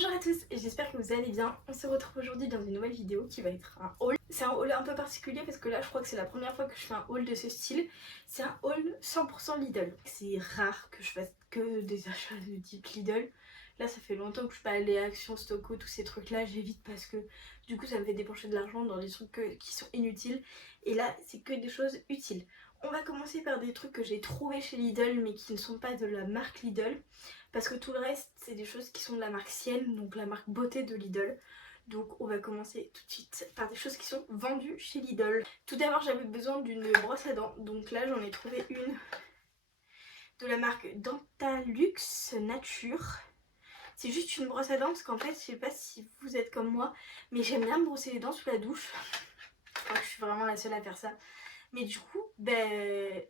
Bonjour à tous, j'espère que vous allez bien. On se retrouve aujourd'hui dans une nouvelle vidéo qui va être un haul. C'est un haul un peu particulier parce que là je crois que c'est la première fois que je fais un haul de ce style. C'est un haul 100% Lidl. C'est rare que je fasse que des achats de type Lidl. Là ça fait longtemps que je suis pas allée à Action, Stocko, tous ces trucs là, j'évite parce que du coup ça me fait dépenser de l'argent dans des trucs qui sont inutiles. Et là c'est que des choses utiles. On va commencer par des trucs que j'ai trouvés chez Lidl mais qui ne sont pas de la marque Lidl. Parce que tout le reste c'est des choses qui sont de la marque Sienne, donc la marque beauté de Lidl. Donc on va commencer tout de suite par des choses qui sont vendues chez Lidl. Tout d'abord j'avais besoin d'une brosse à dents, donc là j'en ai trouvé une de la marque Dentalux Nature. C'est juste une brosse à dents parce qu'en fait je sais pas si vous êtes comme moi, mais j'aime bien me brosser les dents sous la douche. Je crois que je suis vraiment la seule à faire ça. Mais du coup,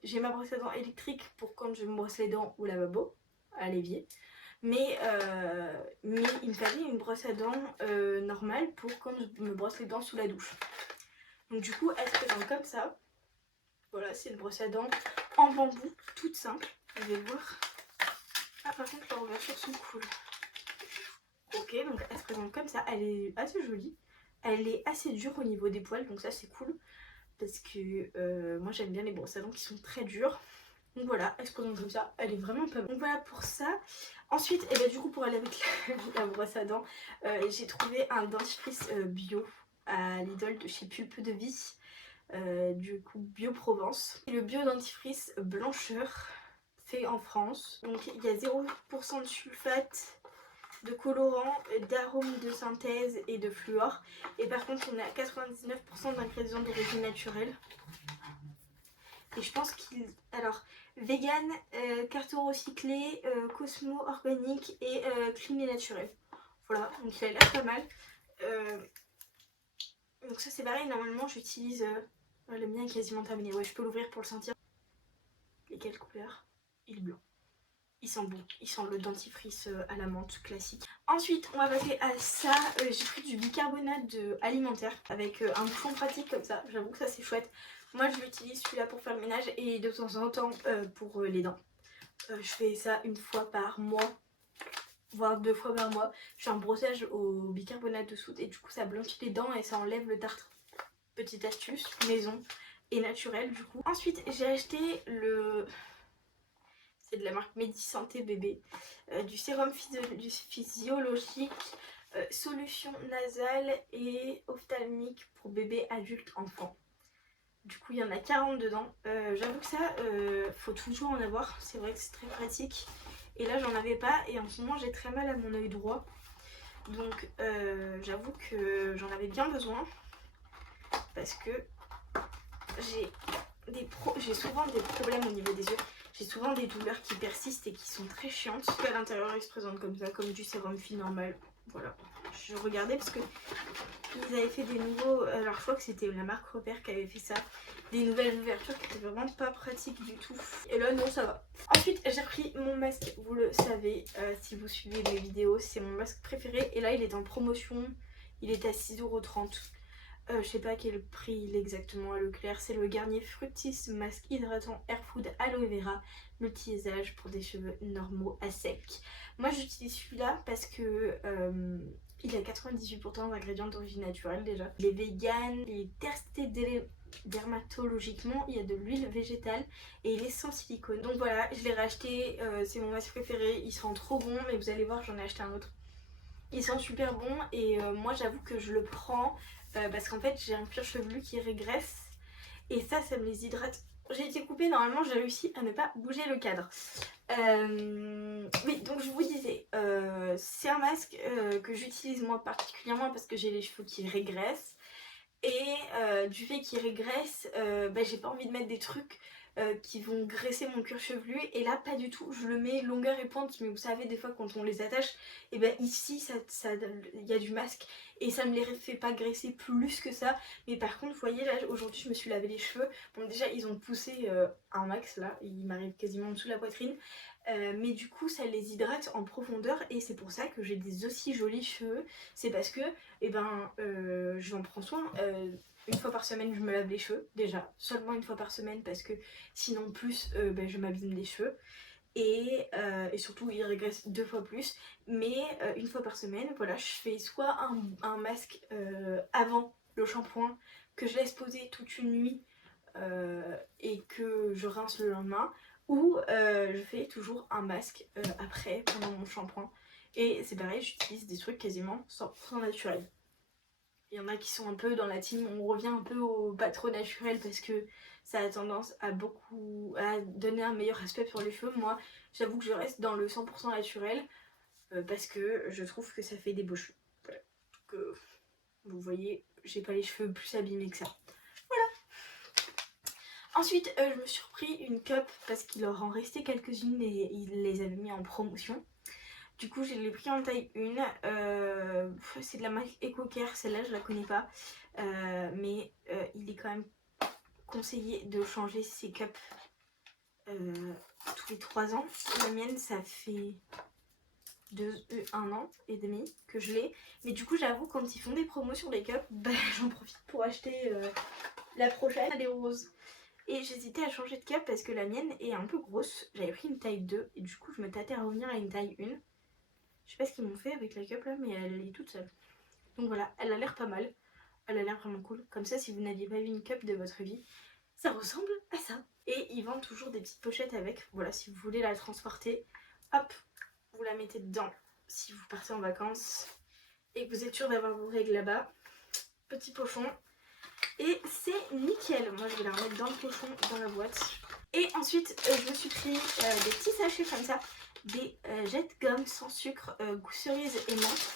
j'ai ma brosse à dents électrique pour quand je me brosse les dents au lavabo, à l'évier. Mais il me fallait une brosse à dents normale pour quand je me brosse les dents sous la douche. Donc du coup, elle se présente comme ça. Voilà, c'est une brosse à dents en bambou, toute simple. Vous allez voir. Ah, par contre, leurs ouvertures sont cool. Ok, donc elle se présente comme ça. Elle est assez jolie. Elle est assez dure au niveau des poils, donc ça c'est cool. Parce que moi j'aime bien les brosses à dents qui sont très dures. Donc voilà, elle se présente comme ça, elle est vraiment pas bonne. Donc voilà pour ça. Ensuite, et ben du coup pour aller avec la brosse à dents, j'ai trouvé un dentifrice bio à Lidl de chez Pulpe de Vie. Du coup bio Provence. Le bio dentifrice blancheur fait en France. Donc il y a 0% de sulfate, de colorant, d'arômes de synthèse et de fluor. Et par contre on est à 99% d'ingrédients d'origine naturelle. Et je pense qu'il... Alors, vegan, carton recyclé, Cosmo organique et clean et naturel. Voilà, donc il a l'air pas mal. Donc ça c'est pareil, normalement j'utilise... le mien est quasiment terminé. Ouais, je peux l'ouvrir pour le sentir. Et quelle couleur? Il est blanc. Il sent bon, il sent le dentifrice à la menthe classique. Ensuite, on va passer à ça. J'ai pris du bicarbonate alimentaire avec un bouchon pratique comme ça. J'avoue que ça c'est chouette. Moi je l'utilise celui-là pour faire le ménage et de temps en temps pour les dents. Je fais ça une fois par mois, voire 2 fois par mois. Je fais un brossage au bicarbonate de soude et du coup ça blanchit les dents et ça enlève le tartre. Petite astuce, maison et naturelle du coup. Ensuite j'ai acheté c'est de la marque Medisanté bébé, du sérum physiologique, solution nasale et ophtalmique pour bébé, adulte, enfant. Du coup il y en a 40 dedans. J'avoue que ça, faut toujours en avoir, c'est vrai que c'est très pratique. Et là j'en avais pas et en ce moment j'ai très mal à mon œil droit. Donc j'avoue que j'en avais bien besoin parce que j'ai souvent des problèmes au niveau des yeux. J'ai souvent des douleurs qui persistent et qui sont très chiantes. À l'intérieur, il se présente comme ça, comme du sérum phi normal. Voilà. Je regardais parce que ils avaient fait des nouveaux... Alors je crois que c'était la marque Repère qui avait fait ça. Des nouvelles ouvertures qui étaient vraiment pas pratiques du tout. Et là, non, ça va. Ensuite, j'ai pris mon masque. Vous le savez, si vous suivez mes vidéos, c'est mon masque préféré. Et là, il est en promotion. Il est à 6,30 €. Je sais pas quel prix il est exactement à Leclerc. C'est le Garnier Fructis Masque Hydratant Air Food Aloe Vera multi-usage pour des cheveux normaux à sec. Moi j'utilise celui-là parce que il a 98% d'ingrédients d'origine naturelle déjà. Il est vegan, il est testé dermatologiquement, il y a de l'huile végétale et il est sans silicone. Donc voilà, je l'ai racheté, c'est mon masque préféré, il sent trop bon, mais vous allez voir, j'en ai acheté un autre. Il sent super bon et moi j'avoue que je le prends parce qu'en fait j'ai un cuir chevelu qui régresse et ça me les hydrate. J'ai été coupée, normalement j'ai réussi à ne pas bouger le cadre. Oui, donc je vous disais, c'est un masque que j'utilise moi particulièrement parce que j'ai les cheveux qui régressent. Et du fait qu'il régresse, j'ai pas envie de mettre des trucs qui vont graisser mon cuir chevelu. Et là pas du tout, je le mets longueur et pointe. Mais vous savez des fois quand on les attache, et ici il y a du masque et ça me les fait pas graisser plus que ça. Mais par contre vous voyez là aujourd'hui je me suis lavé les cheveux. Bon déjà ils ont poussé un max là, il m'arrive quasiment en dessous de la poitrine. Mais du coup ça les hydrate en profondeur et c'est pour ça que j'ai des aussi jolis cheveux. C'est parce que j'en prends soin. Une fois par semaine je me lave les cheveux déjà, seulement une fois par semaine parce que sinon plus je m'abîme les cheveux. Et surtout il régresse 2 fois plus, mais une fois par semaine, voilà, je fais soit un masque avant le shampoing que je laisse poser toute une nuit et que je rince le lendemain, ou je fais toujours un masque après pendant mon shampoing, et c'est pareil, j'utilise des trucs quasiment 100% naturels. Il y en a qui sont un peu dans la team, on revient un peu au pas trop naturel parce que ça a tendance à donner un meilleur aspect sur les cheveux. Moi, j'avoue que je reste dans le 100% naturel parce que je trouve que ça fait des beaux cheveux. Voilà. Donc, vous voyez, j'ai pas les cheveux plus abîmés que ça. Voilà. Ensuite, je me suis repris une cup parce qu'il leur en restait quelques-unes et ils les avaient mis en promotion. Du coup, je l'ai pris en taille 1. C'est de la marque EcoCare, celle-là, je la connais pas. Mais il est quand même conseillé de changer ses cups tous les 3 ans. La mienne, ça fait 1 an et demi que je l'ai. Mais du coup, j'avoue, quand ils font des promos sur les cups, bah, j'en profite pour acheter la prochaine, elle est rose. Et j'hésitais à changer de cup parce que la mienne est un peu grosse. J'avais pris une taille 2 et du coup, je me tâtais à revenir à une taille 1. Je sais pas ce qu'ils m'ont fait avec la cup là, mais elle est toute seule. Donc voilà, elle a l'air pas mal. Elle a l'air vraiment cool. Comme ça, si vous n'aviez pas vu une cup de votre vie, ça ressemble à ça. Et ils vendent toujours des petites pochettes avec. Voilà, si vous voulez la transporter, hop, vous la mettez dedans. Si vous partez en vacances et que vous êtes sûr d'avoir vos règles là-bas, petit pochon. Et c'est nickel. Moi, je vais la remettre dans le pochon, dans la boîte. Et ensuite, je me suis pris des petits sachets comme ça, des jets de gomme sans sucre, goût cerise et menthe,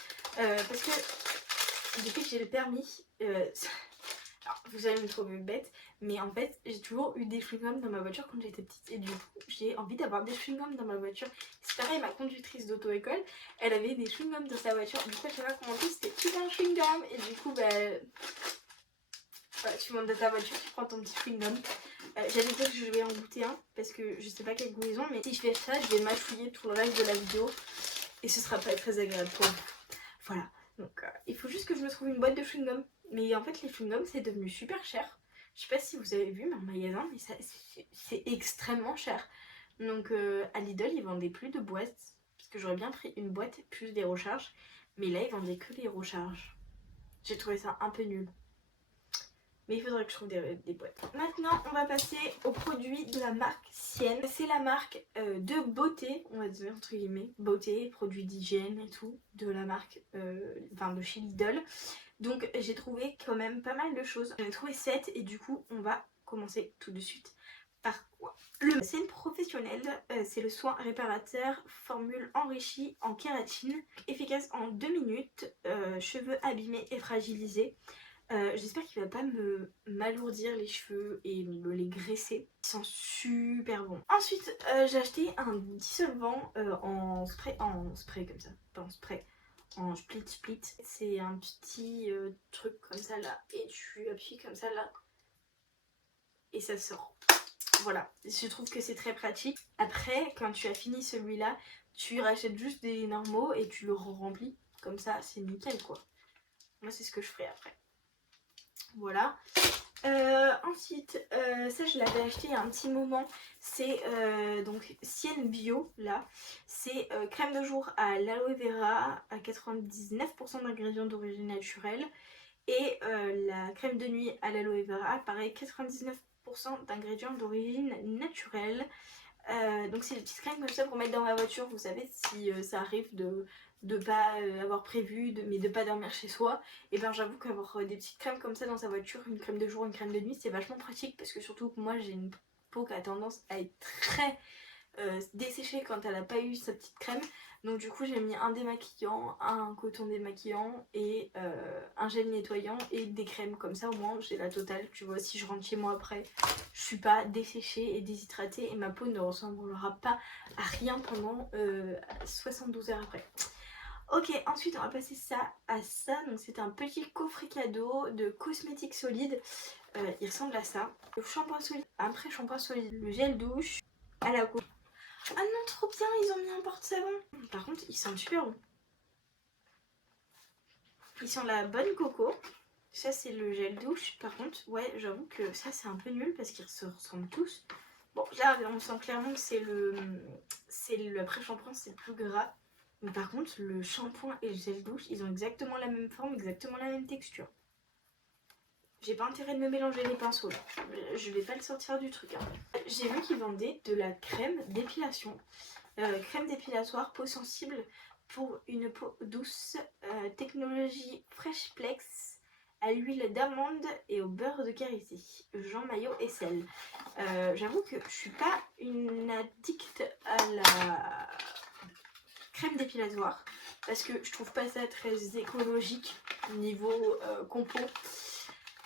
parce que depuis que j'ai le permis, alors, vous allez me trouver bête, mais en fait j'ai toujours eu des chewing-gums dans ma voiture quand j'étais petite, et du coup j'ai envie d'avoir des chewing-gums dans ma voiture. C'est pareil, ma conductrice d'auto-école, elle avait des chewing-gums dans sa voiture, du coup je sais pas comment dire, c'était tout un chewing-gum, et du coup bah... Voilà, tu montes dans ta voiture, tu prends ton petit chewing-gum. J'allais dire que je vais en goûter un parce que je sais pas quel goût ils ont, mais si je fais ça, je vais mâchouiller tout le reste de la vidéo et ce sera pas très agréable pour vous. Voilà, donc il faut juste que je me trouve une boîte de chewing-gum. Mais en fait, les chewing-gums c'est devenu super cher. Je sais pas si vous avez vu, mais en magasin, mais c'est extrêmement cher. Donc à Lidl, ils vendaient plus de boîtes parce que j'aurais bien pris une boîte plus des recharges, mais là ils vendaient que les recharges. J'ai trouvé ça un peu nul. Mais il faudrait que je trouve des boîtes. Maintenant, on va passer aux produits de la marque Sienne. C'est la marque de beauté, on va dire entre guillemets. Beauté, produits d'hygiène et tout. De la marque, enfin de chez Lidl. Donc j'ai trouvé quand même pas mal de choses. J'en ai trouvé 7 et du coup, on va commencer tout de suite. Par quoi? Le Sienne professionnel, c'est le soin réparateur, formule enrichie en kératine. Efficace en 2 minutes, cheveux abîmés et fragilisés. J'espère qu'il va pas m'alourdir les cheveux et me les graisser. Ils sont super bons. Ensuite, j'ai acheté un dissolvant en spray comme ça, pas en spray, en split. C'est un petit truc comme ça là, et tu appuies comme ça là, et ça sort. Voilà, je trouve que c'est très pratique. Après, quand tu as fini celui-là, tu rachètes juste des normaux et tu le remplis. Comme ça, c'est nickel quoi. Moi, c'est ce que je ferai après. Voilà. Ensuite, ça je l'avais acheté il y a un petit moment. C'est donc Sienne Bio là. C'est crème de jour à l'aloe vera à 99% d'ingrédients d'origine naturelle. Et la crème de nuit à l'aloe vera, pareil, 99% d'ingrédients d'origine naturelle. Donc c'est des petites crèmes comme ça pour mettre dans ma voiture, vous savez, si ça arrive de pas avoir prévu, mais de pas dormir chez soi. Et ben j'avoue qu'avoir des petites crèmes comme ça dans sa voiture, une crème de jour, une crème de nuit, c'est vachement pratique parce que surtout que moi j'ai une peau qui a tendance à être très desséchée quand elle a pas eu sa petite crème. Donc du coup j'ai mis un démaquillant, un coton démaquillant et un gel nettoyant et des crèmes, comme ça au moins j'ai la totale. Tu vois, si je rentre chez moi après, je suis pas desséchée et déshydratée et ma peau ne ressemblera pas à rien pendant 72 heures après. Ok, ensuite on va passer ça à ça. Donc c'est un petit coffret cadeau de cosmétiques solides. Il ressemble à ça. Le shampoing solide, un pré-shampoing solide, le gel douche à la coupe. Ah non, trop bien, ils ont mis un porte-savon. Par contre, ils sentent super bon. Ils sont la bonne coco. Ça, c'est le gel douche. Par contre, ouais, j'avoue que ça, c'est un peu nul parce qu'ils se ressemblent tous. Bon, là, on sent clairement que c'est le après-shampoing, c'est le plus gras. Mais par contre, le shampoing et le gel douche, ils ont exactement la même forme, exactement la même texture. J'ai pas intérêt de me mélanger les pinceaux là. Je vais pas le sortir du truc. Hein. J'ai vu qu'ils vendaient de la crème d'épilation. Crème dépilatoire peau sensible pour une peau douce. Technologie Freshplex à l'huile d'amande et au beurre de karité. Jean Maillot et sel. J'avoue que je suis pas une addicte à la crème dépilatoire. Parce que je trouve pas ça très écologique niveau compo.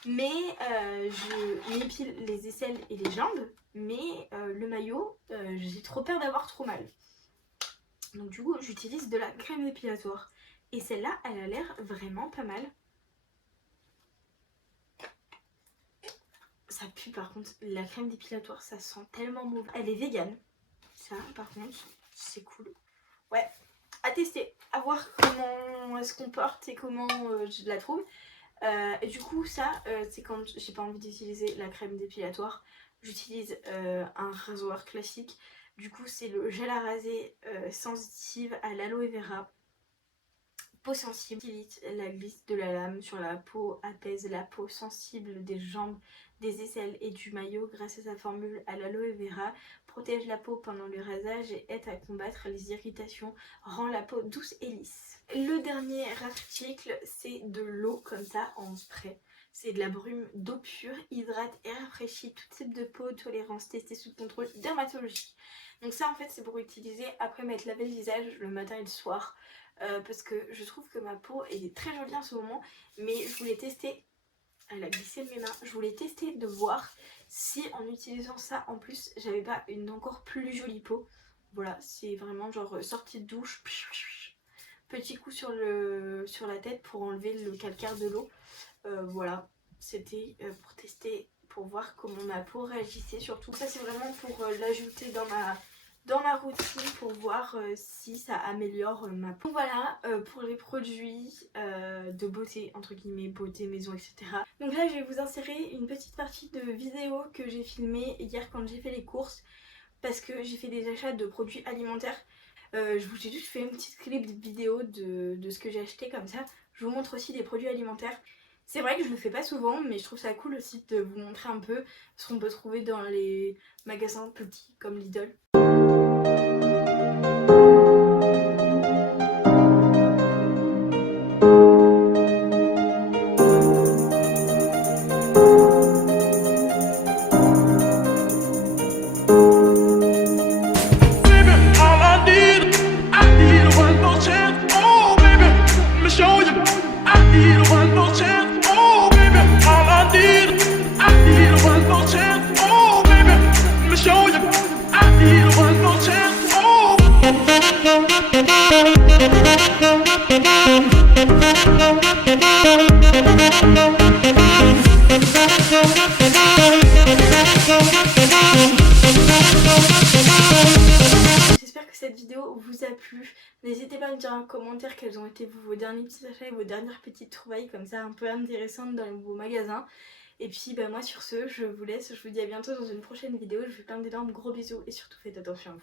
Mais je m'épile les aisselles et les jambes. Mais le maillot, j'ai trop peur d'avoir trop mal. Donc du coup, j'utilise de la crème dépilatoire. Et celle-là, elle a l'air vraiment pas mal. Ça pue par contre. La crème dépilatoire, ça sent tellement mauvais. Elle est végane. Ça, par contre, c'est cool. Ouais, à tester. À voir comment elle se comporte et comment je la trouve. Et du coup ça c'est quand j'ai pas envie d'utiliser la crème dépilatoire, j'utilise un rasoir classique. Du coup c'est le gel à raser sensitive à l'aloe vera. Peau sensible, facilite la glisse de la lame sur la peau, apaise la peau sensible des jambes, des aisselles et du maillot grâce à sa formule à l'aloe vera, protège la peau pendant le rasage et aide à combattre les irritations, rend la peau douce et lisse. Le dernier article, c'est de l'eau comme ça en spray. C'est de la brume d'eau pure, hydrate et rafraîchit tout type de peau, tolérance testée sous contrôle dermatologique. Donc ça en fait c'est pour utiliser après m'être lavé le visage le matin et le soir. Parce que je trouve que ma peau est très jolie en ce moment, mais je voulais tester, elle a glissé de mes mains, je voulais tester de voir si en utilisant ça en plus j'avais pas une encore plus jolie peau. Voilà, c'est vraiment genre sortie de douche, petit coup sur la tête pour enlever le calcaire de l'eau. Voilà, c'était pour tester, pour voir comment ma peau réagissait surtout. Ça c'est vraiment pour l'ajouter dans ma routine pour voir si ça améliore ma peau. Voilà pour les produits de beauté, entre guillemets, beauté maison, etc. Donc là je vais vous insérer une petite partie de vidéo que j'ai filmée hier quand j'ai fait les courses, parce que j'ai fait des achats de produits alimentaires. Je vous ai juste fait une petite clip de vidéo de ce que j'ai acheté comme ça. Je vous montre aussi des produits alimentaires. C'est vrai que je le fais pas souvent, mais je trouve ça cool aussi de vous montrer un peu ce qu'on peut trouver dans les magasins petits comme Lidl. J'espère que cette vidéo vous a plu. N'hésitez pas à me dire en commentaire quels ont été vos derniers petits achats et vos dernières petites trouvailles comme ça un peu intéressantes dans vos magasins. Et puis bah moi sur ce, je vous laisse, je vous dis à bientôt dans une prochaine vidéo. Je vous fais plein d'énormes gros bisous et surtout faites attention à vous.